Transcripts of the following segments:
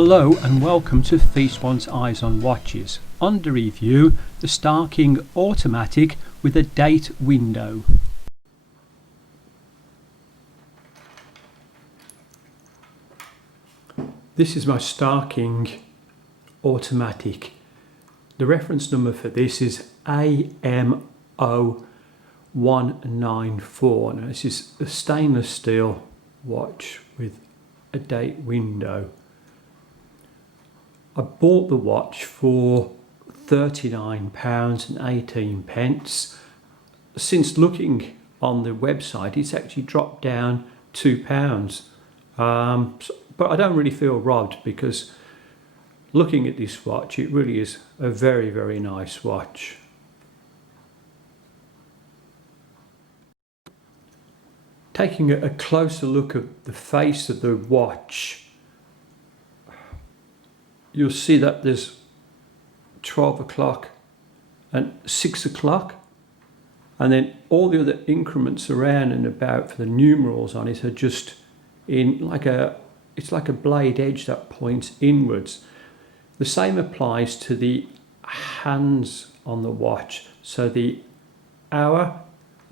Hello and welcome to Feast One's Eyes on Watches. Under review, the Starking Automatic with a date window. This is my Starking Automatic. The reference number for this is AMO194. Now this is a stainless steel watch with a date window. I bought the watch for £39.18. Since looking on the website, it's actually dropped down £2. But I don't really feel robbed, because looking at this watch, it really is a very, very nice watch. Taking a closer look at the face of the watch, you'll see that there's 12 o'clock and 6 o'clock, and then all the other increments around and about for the numerals on it are just in it's like a blade edge that points inwards. The same applies to the hands on the watch. So the hour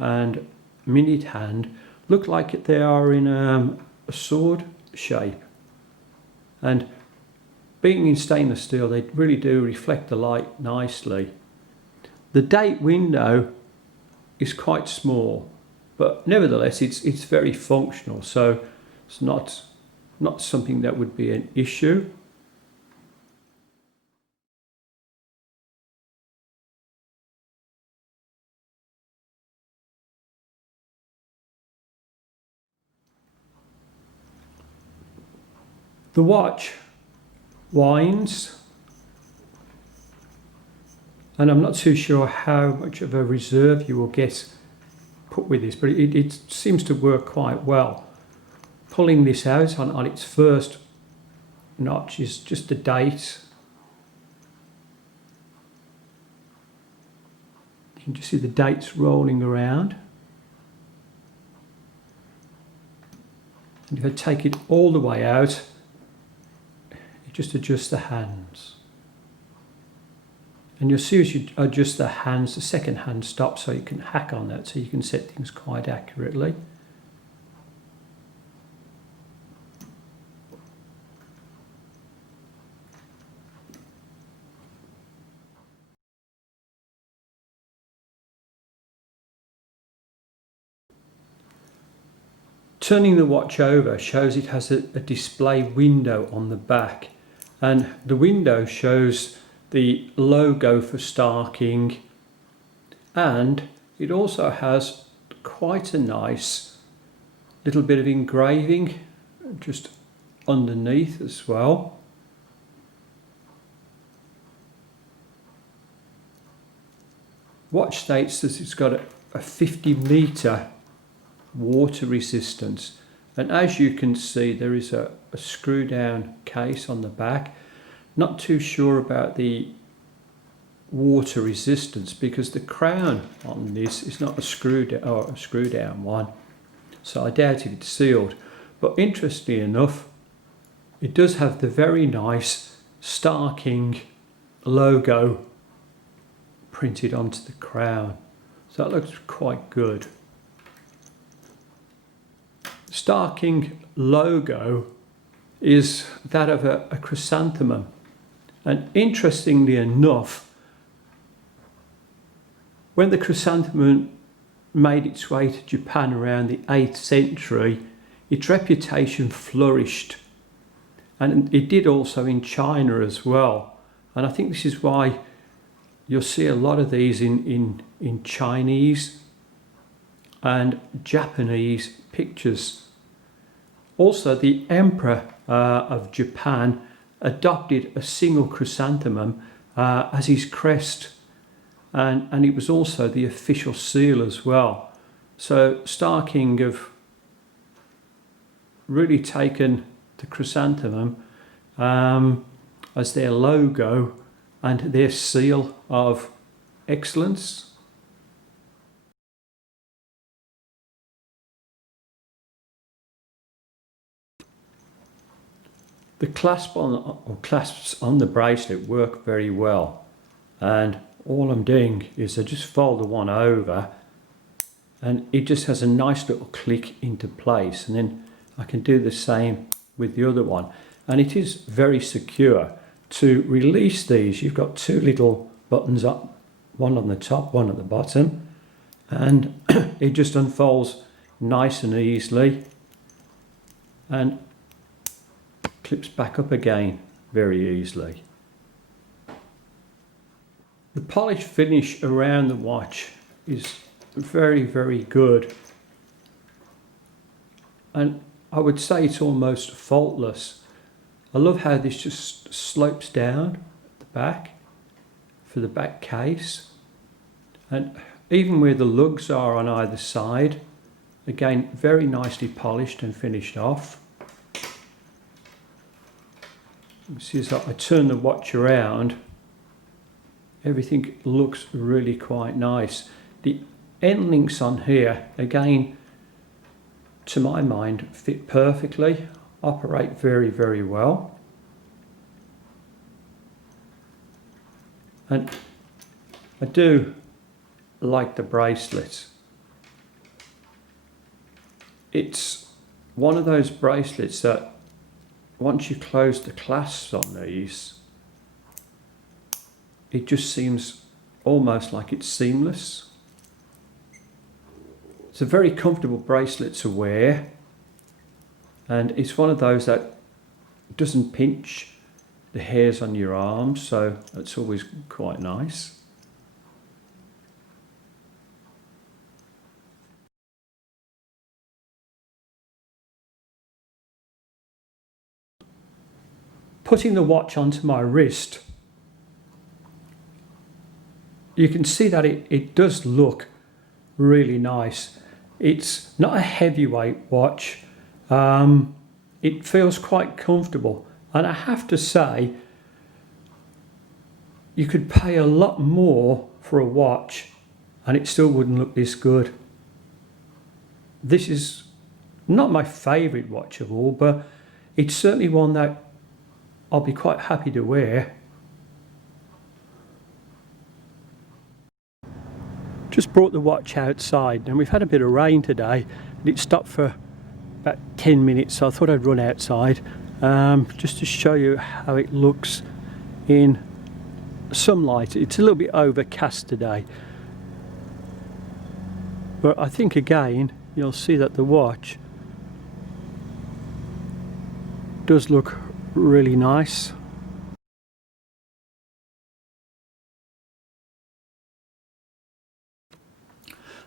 and minute hand look like they are in a sword shape, and being in stainless steel, they really do reflect the light nicely. The date window is quite small, but nevertheless it's very functional, so it's not something that would be an issue. The watch winds, and I'm not too sure how much of a reserve you will get put with this, but it seems to work quite well. Pulling this out on its first notch is just the date. You can just see the dates rolling around. And if I take it all the way out, just adjust the hands, and you'll see as you adjust the hands, the second hand stops, so you can hack on that, so you can set things quite accurately. Turning the watch over shows it has a display window on the back, and the window shows the logo for Starking, and it also has quite a nice little bit of engraving just underneath as well. Watch states that it's got a 50-metre water resistance, and as you can see, there is a screw down case on the back. Not too sure about the water resistance, because the crown on this is not a screw down one, so I doubt if it's sealed. But interestingly enough, it does have the very nice Starking logo printed onto the crown, so that looks quite good. Starking logo is that of a chrysanthemum, and interestingly enough, when the chrysanthemum made its way to Japan around the 8th century, its reputation flourished, and it did also in China as well. And I think this is why you'll see a lot of these in Chinese and Japanese pictures. Also, the Emperor of Japan adopted a single chrysanthemum as his crest, and it was also the official seal as well. So Starking have really taken the chrysanthemum as their logo and their seal of excellence. The clasps on the bracelet work very well, and all I'm doing is I just fold the one over and it just has a nice little click into place, and then I can do the same with the other one, and it is very secure. To release these, you've got two little buttons up, one on the top, one at the bottom, and it just unfolds nice and easily and clips back up again very easily. The polish finish around the watch is very, very good, and I would say it's almost faultless. I love how this just slopes down at the back for the back case, and even where the lugs are on either side, again very nicely polished and finished off. You see, as I turn the watch around, everything looks really quite nice. The end links on here, again, to my mind, fit perfectly, operate very, very well. And I do like the bracelet. It's one of those bracelets that once you close the clasps on these, it just seems almost like it's seamless. It's a very comfortable bracelet to wear, and it's one of those that doesn't pinch the hairs on your arms, so that's always quite nice. Putting the watch onto my wrist, you can see that it does look really nice. It's not a heavyweight watch. It feels quite comfortable, and I have to say, you could pay a lot more for a watch and it still wouldn't look this good. This is not my favourite watch of all, but it's certainly one that I'll be quite happy to wear. Just brought the watch outside, and we've had a bit of rain today, and it stopped for about 10 minutes, so I thought I'd run outside just to show you how it looks in some light. It's a little bit overcast today, but I think again you'll see that the watch does look really nice.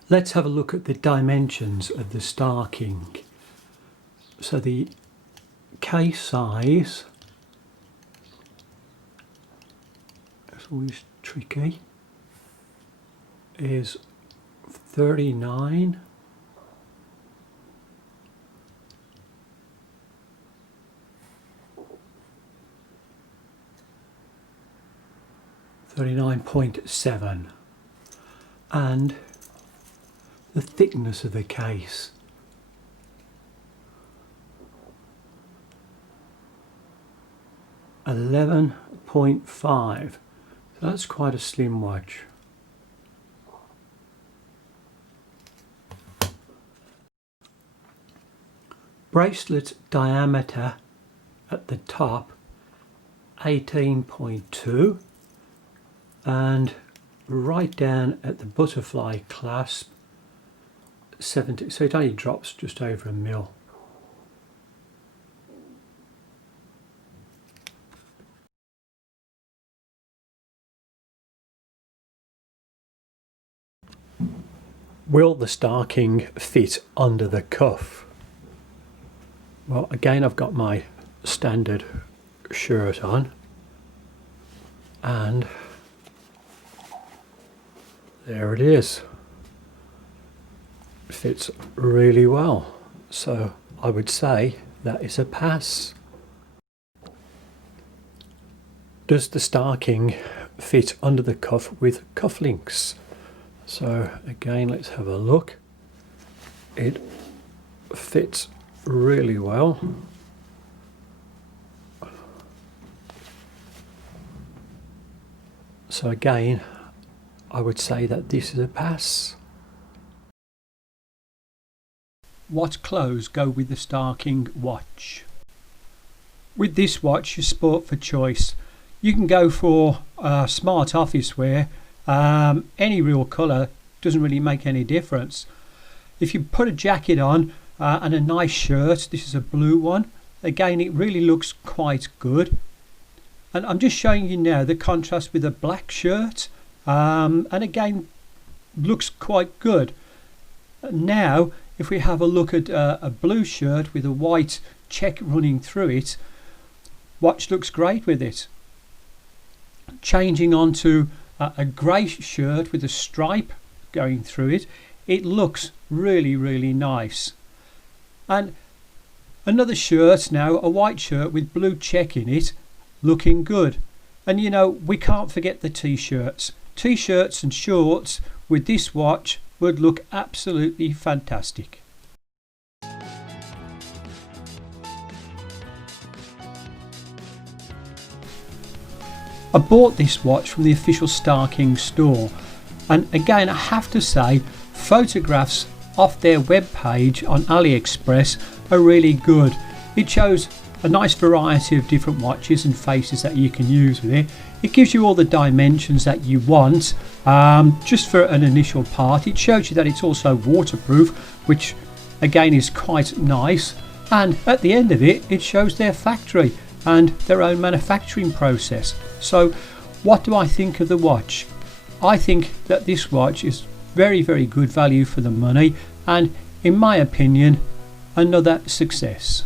Let's have a look at the dimensions of the Star King. So the case size, it's always tricky, is 39 39.7, and the thickness of the case, .5. So that's quite a slim watch. Bracelet diameter at the top 18.2, and right down at the butterfly clasp 70, so it only drops just over a mil. Will the Star King fit under the cuff? Well, again, I've got my standard shirt on, and there it is. Fits really well, so I would say that is a pass. Does the Star King fit under the cuff with cufflinks? So again, let's have a look. It fits really well. So again, I would say that this is a pass. What clothes go with the Star King watch? With this watch, you sport for choice. You can go for smart office wear. Any real colour doesn't really make any difference. If you put a jacket on and a nice shirt, this is a blue one, again it really looks quite good. And I'm just showing you now the contrast with a black shirt, and again looks quite good. Now if we have a look at a blue shirt with a white check running through it, watch looks great with it. Changing onto a grey shirt with a stripe going through it, it looks really, really nice. And another shirt now, a white shirt with blue check in it, looking good. And you know, we can't forget the t-shirts. T-shirts and shorts with this watch would look absolutely fantastic. I bought this watch from the official Star King store, and again I have to say photographs off their webpage on AliExpress are really good. It shows a nice variety of different watches and faces that you can use with it. It gives you all the dimensions that you want just for an initial part. It shows you that it's also waterproof, which again is quite nice, and at the end of it, it shows their factory and their own manufacturing process. So what do I think of the watch? I think that this watch is very, very good value for the money, and in my opinion, another success.